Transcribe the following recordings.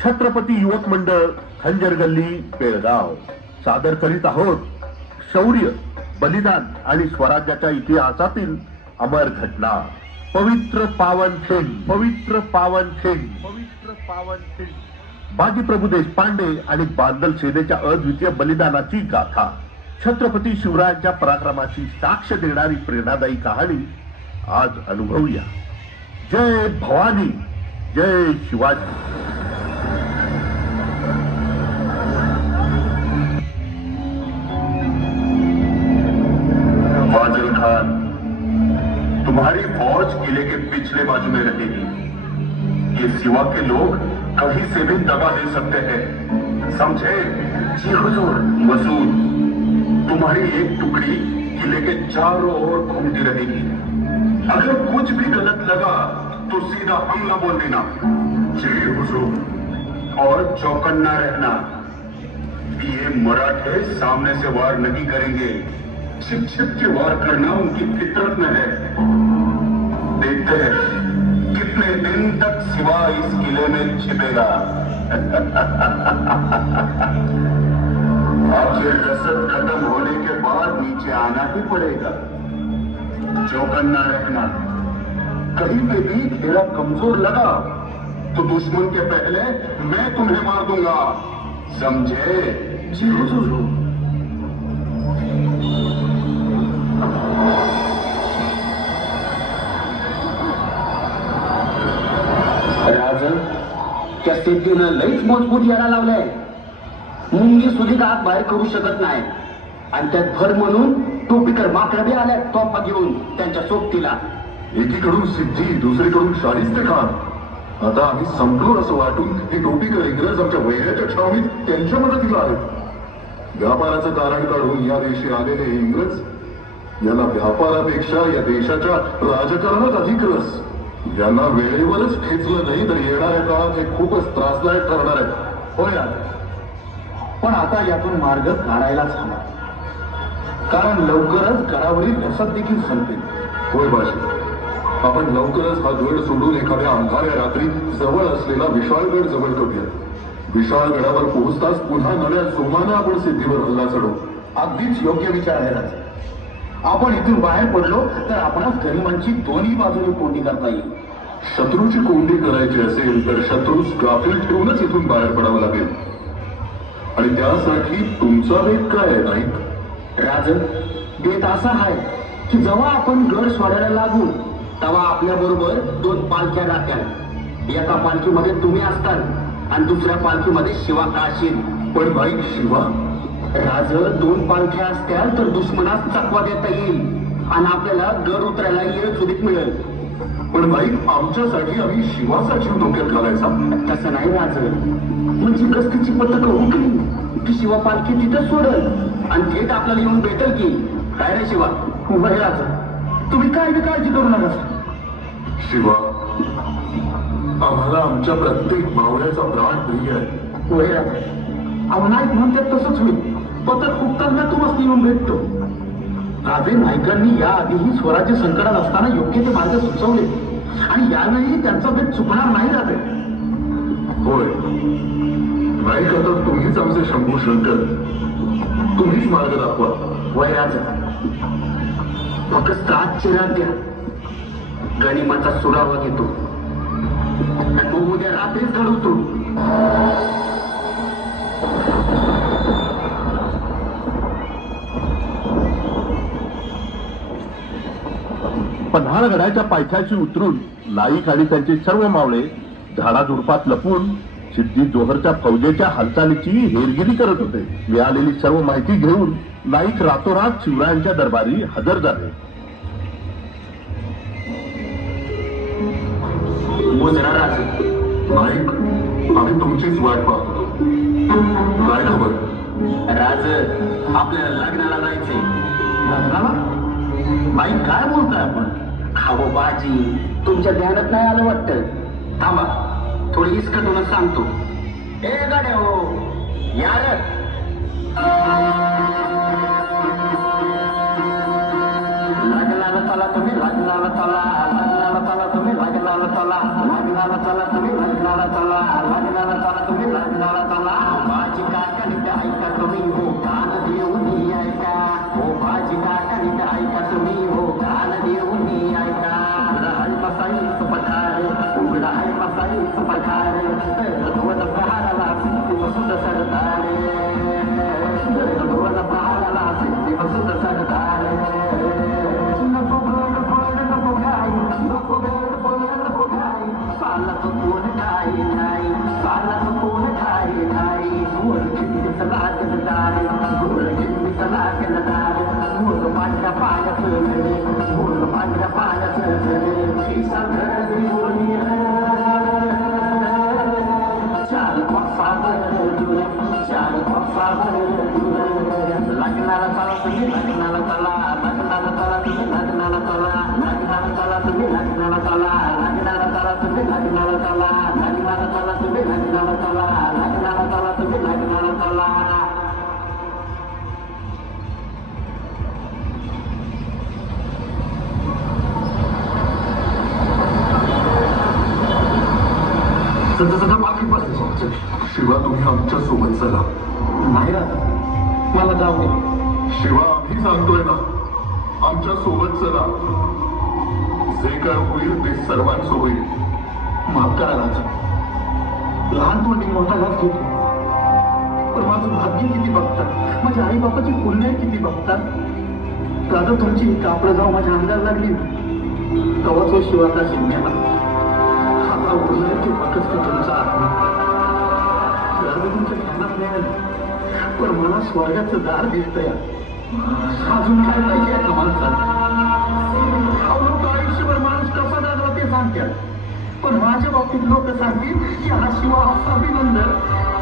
छत्रपती युवक मंडळ खंजर गल्ली बेळगाव सादर करीत आहोत शौर्य, बलिदान आणि स्वराज्याच्या इतिहासातील अमर घटना। पवित्र पावन खिंड, पवित्र पावन खिंड, पवित्र पावन खिंड। बाजी प्रभू देशपांडे आणि बांदल सेनेच्या अद्वितीय बलिदानाची गाथा, छत्रपती शिवरायांच्या पराक्रमाची साक्ष देणारी प्रेरणादायी कहाणी आज अनुभवूया। जय भवानी, जय शिवाजी। फाजिल खान, तुम्हारी फौज किले के पिछले बाजू में रहेगी। ये सिवा के लोग कहीं से भी दगा दे सकते हैं, समझे? जी हुजूर। मसूद, तुम्हारी एक टुकड़ी किले के चारों ओर घूमती रहेगी। अगर कुछ भी गलत लगा तो सीधा हमला बोल देना। जी हुजूर। और चौकन्ना रहना, ये मराठे सामने से वार नहीं करेंगे, छिप छिप के वार करना उनकी फितरत में है। देखते हैं कितने दिन तक सिवा इस किले में छिपेगा। आखिर रसद खत्म होने के बाद नीचे आना ही पड़ेगा। चौकन्ना रहना, कहीं पे भी घेरा कमजोर लगा तो दुश्मन के पहले मैं तुम्हें मार दूंगा, समझे? जी हुजूर। राजन, त्या सिद्धीनं लईच मजबूत याला लावलाय। मुंगी सुद्धा आत बाहेर करू शकत नाही आणि त्यात भर म्हणून टोपीकर माकडे बी आल्या तोफा घेऊन त्यांच्या सोबतीला। एकीकडून सिद्धी, दुसरीकडून शाहिस्ते खान। आता आम्ही संपलो असं वाटून हे टोपीकर इंग्रज आमच्या वैराच्या छावणीत त्यांच्या मदतीला आहेत। व्यापाराचं कारण काढून या देशी आलेले इंग्रज यांना व्यापारापेक्षा या देशाच्या राजकारणात अधिक रस। यांना वेळेवरच खेचलं नाही तर येणाऱ्या काळात हे खूपच त्रासदायक ठरणार आहे। होय, पण आता यातून मार्ग काढायलाच हवा, कारण लवकरच गडावरील रसद देखील संपेल। होय बाजी, आपण लवकरच हा गड सोडून एखाद्या अंधाऱ्या रात्री जवळ असलेला विशाळगड जवळ करूया। विशाळगडावर पोहोचताच पुन्हा नव्या जोमानं आपण सिद्धीवर हल्ला चढवू। अगदीच योग्य विचार आहे राजा। आपण इथून बाहेर पडलो तर आपणास गरिबांची दोन्ही बाजूने कोंडी करता येईल। शत्रूची कोंडी करायची असेल तर शत्रूस गाफील ठेवूनच इथून बाहेर पडावं लागेल। आणि त्यासाठी तुमचा वेग काय आहे नाईक? राजन, बेत असा आहे की जेव्हा आपण गड सोडायला लागू तेव्हा आपल्या बरोबर दोन पालख्या राहत्याल। एका पालखीमध्ये तुम्ही असताल आणि दुसऱ्या पालखीमध्ये शिवा काशील। पण नाईक, शिवा? राज, दोन पालख्या असत्याल तर दुश्मनास चकवा देता येईल आणि आपल्याला गड उतरायला येळ सुधीत मिळेल। पण नाईक, आमच्यासाठी आम्ही शिवाचा जीव धोक्यात घालायचा? तसं नाही राज, म्हणजे गस्तीची पथकं उकली की शिवा पालखी तिथं सोडल आणि थेट आपल्याला येऊन भेटल की काय रे शिवा? वय राज, तुम्ही काय काळजी करू नका। शिवा, आम्हाला आमच्या प्रत्येक मावळ्याचा प्राण प्रिय आहे। वय राज, अहो नाईक म्हणतात तसंच होईल। पथक फुटताना तुम्हाला येऊन भेटतो। राजे नायकांनी या आधीही स्वराज्य संकटात असताना योग्य ते मार्ग सुचवले आणि यावेळी त्यांचा भेट चुकणार नाही राजे। होय नाईक, आता तुम्हीच आमचे शंभू शंकर, तुम्हीच मार्ग दाखवा। वय राजा, फक्त आजची रात द्या, गनिमाचा सुरावा घेतो आणि तो उद्या रात्रीच घडवतो। पन्हाळगडाच्या पायथ्याशी उतरून नाईक आणि त्यांचे सर्व मावळे झाडाझुडपात लपून सिद्धी जोहरच्या फौजेच्या हालचालीची हेरगिरी करत होते। मिळालेली सर्व माहिती घेऊन नाईक रातोरात शिवरायांच्या दरबारी हजर झाले। नाईक, आम्ही तुमचीच वाट पाहतो। काय खबर? राज, आपल्याला लग्नाला जायचंय। लग्नाला? बाई, काय बोलताय आपण? खावो बाजी, तुमच्या ध्यानात नाही आलं वाटतं? थांबा, थोडी इसकटून सांगतो। ए गाड्या हो, यार लग्नाला चला तुम्ही, लग्नाला चला, लग्नाला चला तुम्ही, लग्नाला चला, लग्नाला चला तुम्ही, लग्नाला चला, लग्नाला चला तुम्ही। हसत सरदार नको गोड गोड नको काय नको गोड गोड नको काय सालाच कोण काय नाही सालाच कोण काय नाही गोरखिंडीच लागलदार गोरखिंडीच लागलदार गोर पांढऱ्या पायाचं घरे गोर पांढऱ्या पायाचं घरे खिसा घरी बोली चार पासावर दुर चार पासावर दुर लग्नाला चला तुम्ही लग्नाला चला लग्नाला चला तुम्ही लग्नाला चला लग्नाला चला तुम्ही लग्नाला चला लग्नाला चला तुम्ही लग्नाला चला लग्नाला चला तुम्ही लग्नाला चला लग्नाला चला तुम्ही लग्नाला चला सध्या बाकी बस शिवा तुम्ही आमच्या सोबत चला नाही राहत मला जाऊ दे शिवा आम्ही सांगतोय ना आमच्या सोबत चला जे काय होईल ते सर्वांचं होईल माफ करा राजा लहानपणी मोठा घास घेतो पण माझं भाग्य किती बघतात माझ्या आई बापाची पुण्य किती बघतात राजा तुमची ही कापडं जाऊ माझ्या अंगाला लागली तेव्हा तो शिवाचा शिमण्याला आता उरलाय की बघत का तुमचा आत्मा राजा तुमच्या ध्यानात नाही पण मला स्वर्गाचं दार दिसतंय अजून काय पाहिजे का माणसाला लोक आयुष्यभर माणूस कसा जागला ते सांगतात पण माझ्या बाबतीत लोक सांगतील की हा शिवा असा अभिनंदन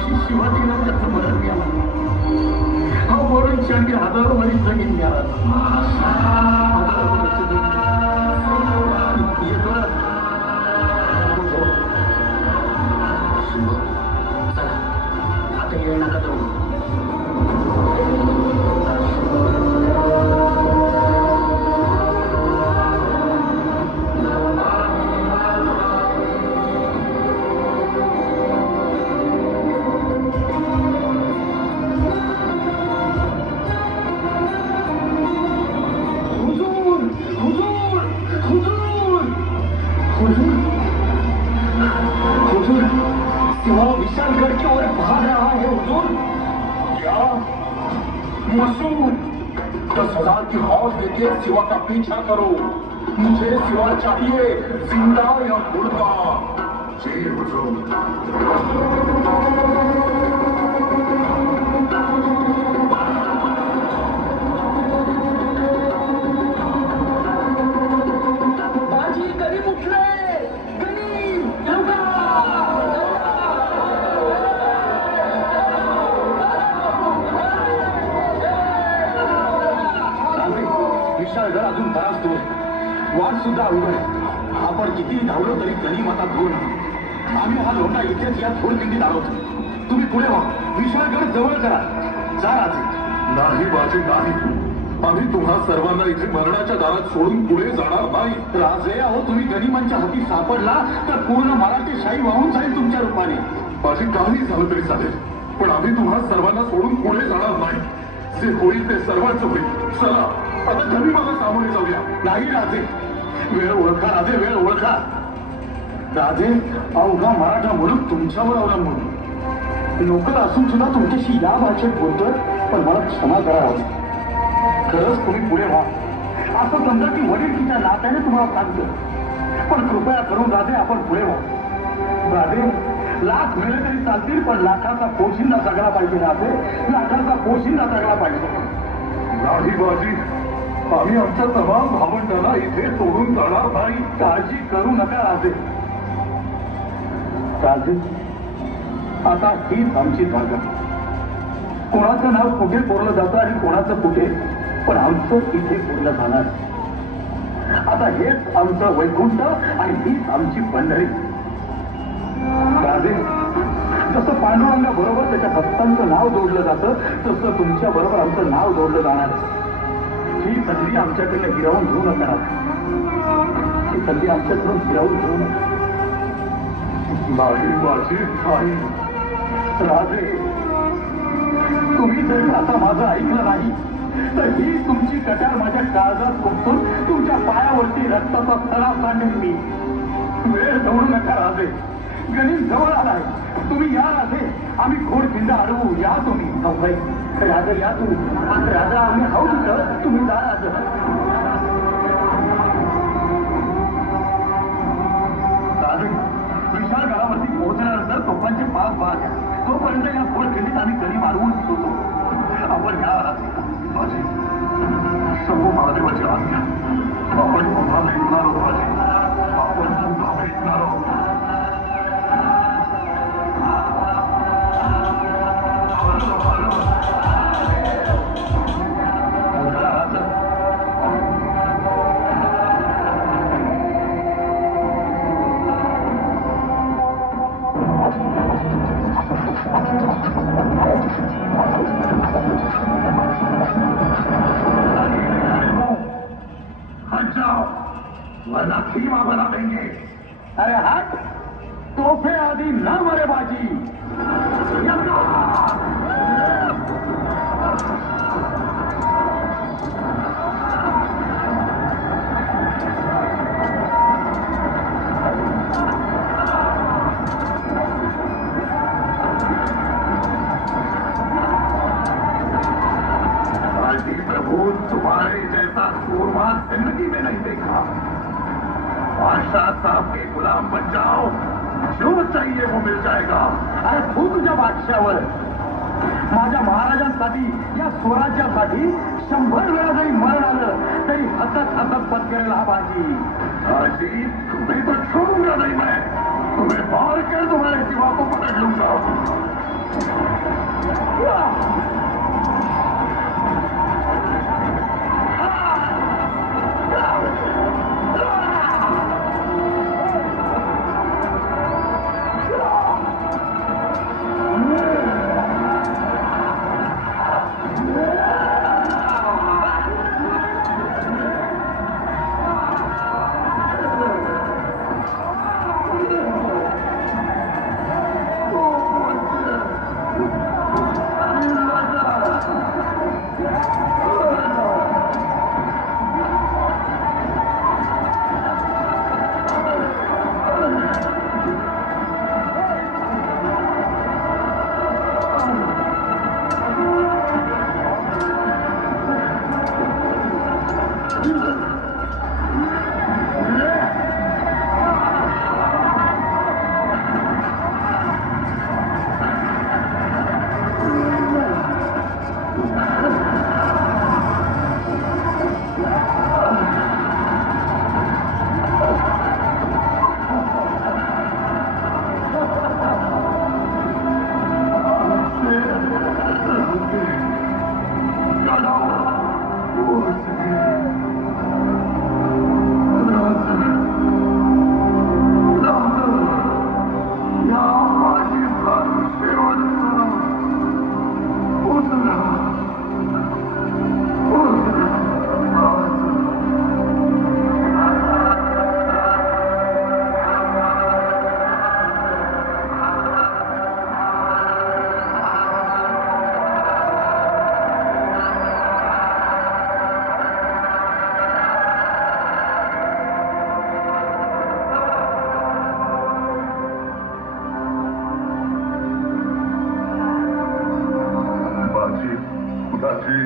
की शिवाजीला त्याचं मरण मिळालं हा बोलून क्षणी हजारो वर्ष जगीन मिळाला येतो आता येऊ नका तो विशालगढ़ की ओर भाग रहा है हुजूर क्या मसूद 10,000 की फौज लेके शिवा का पीछा करो मुझे शिवा चाहिए जिंदा या मुर्दा जी हुजूर बाजी गरीब उठले गरीब विशाळगड अजून त्रासतोय वाट सुद्धा अवघड आपण किती धावलो तरी गनिमता धुर आम्ही हा लोटा इथेच या थोडपिंडीत आलो तुम्ही पुढे व्हा विशाळगड जवळ करा जा राजे नाही बाजी नाही आम्ही तुम्हा सर्वांना इथे मरणाच्या दारात सोडून पुढे जाणार नाही राजे अहो तुम्ही गनिमांच्या हाती सापडला तर पूर्ण मराठी शाही वाहून जाईल तुमच्या रूपाने बाजी काही झालं तरी चालेल पण आम्ही तुम्हा सर्वांना सोडून पुढे जाणार नाही जे होईल ते सर्वांचं होईल चला आता गनिमाला सामोरे जाऊया नाही राजे वेळ ओळखा राजे वेळ ओळखा राजे अवघा मराठा मुलूक तुमच्यावर अवलंबून नोकर असून सुद्धा तुमच्याशी या भाषेत बोलतोय पण मला क्षमा करा राजे खरंच तुम्ही पुढे व्हा असं समजा की वडील तिच्या नात्याने तुम्हाला सांगतो पण कृपया करून राजे आपण पुढे व्हा राजे लाख मिळले तरी चालतील पण लाखाचा पोशिंदा सगळा पाहिजे राजे लाखाचा पोशिंदा सगळा पाहिजे नाही बाजी आम्ही आमच्या तमाम भावंडांना इथे सोडून जाणार नाही काळजी करू नका राजे राजे आता हीच आमची जागा कोणाचं नाव कुठे कोरलं जातं आणि कोणाचं कुठे पण आमचं इथे कोरलं जाणार आता हेच आमचं वैकुंठ आणि हीच आमची पंढरी राजे जसं पांडुरंगा बरोबर त्याच्या भक्तांचं नाव जोडलं जातं तसं तुमच्या बरोबर आमचं नाव जोडलं जाणार ही संधी आमच्याकडे हिरावून घेऊ नका ही संधी आमच्याकडून हिरावून घेऊ नका नाही बाजी नाही राजे तुम्ही जर आता माझं ऐकलं नाही तर ही तुमची कटार माझ्या काळजात खुपसून तुमच्या पायावरती रक्ताचा थरा सांडेल मी वेळ जवळू नका राजे गणित जवळ आलाय तुम्ही या राजे आम्ही घोडखिंड अडवू या तुम्ही राजा या तुम्ही, राजा आम्ही हाऊ तिथं, तुम्ही जा राजा. विशाल गावावरती पोहोचल्यानंतर तोफांचे पाच भाग तोपर्यंत या फोडखंडीत आम्ही गडी मारवून होतो. आपण या शंभू महादेवाची आज्ञा, आपण पुन्हा भेटणार आहोत. आपण पुन्हा भेटणार आहोत. वरना खीमा बना देंगे. अरे हट, तोफे आदि न मरे बाजी. प्रभु, तुम्हारे जैसा सूरमा जिंदगी में नहीं देखा. बादशाह साहब के गुलाम बन जाओ, जो चाहिए वो मिल जाएगा. अरे खूप तुझ्या बादशावर. माझ्या महाराजांसाठी, या स्वराज्यासाठी 100 वेळा जरी मरण आलं तरी हसत हसत पत्करेल हा बाजी. बाजी तुम्हें तो छोड़ूंगा नहीं मैं. तुम्हें मार कर तुम्हारे सिवा को पकड़ लूंगा.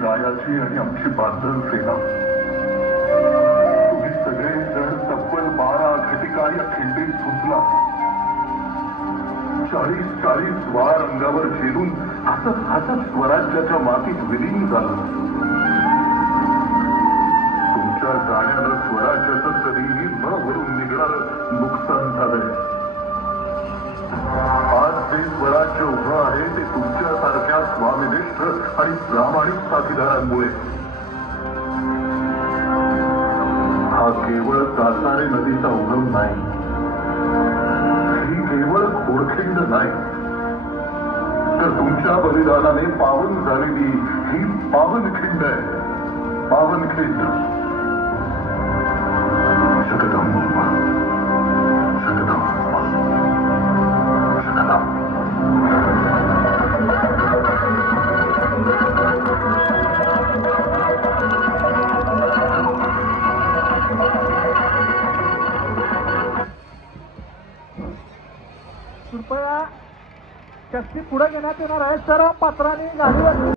रायाची आणि आमची बांधव सेना, तुम्ही सगळे जण तब्बल 12 घटिका या खिंडीत घुसला. 40 वार अंगावर झेलून हसत हसत स्वराज्याच्या मातीत विलीन झालं. तुमच्या जाण्यानं स्वराज्याचं कधीही न भरून निघणारं नुकसान झालंय. आज जे स्वराज्य उभं आहे ते तुमच्यासारख्या स्वामिनिष्ठ आणि प्रामाणिक साथीदारांमुळे. हा केवळ कासारे नदीचा उगम नाही, ही केवळ खोडखिंड नाही, तर तुमच्या बलिदानाने पावन झालेली ही पावनखिंड आहे. पावनखिंड. शकदंब शकदंब कृपया कशी पुढे घेण्यात येणार आहे. सर्व पात्रांनी गाडीवर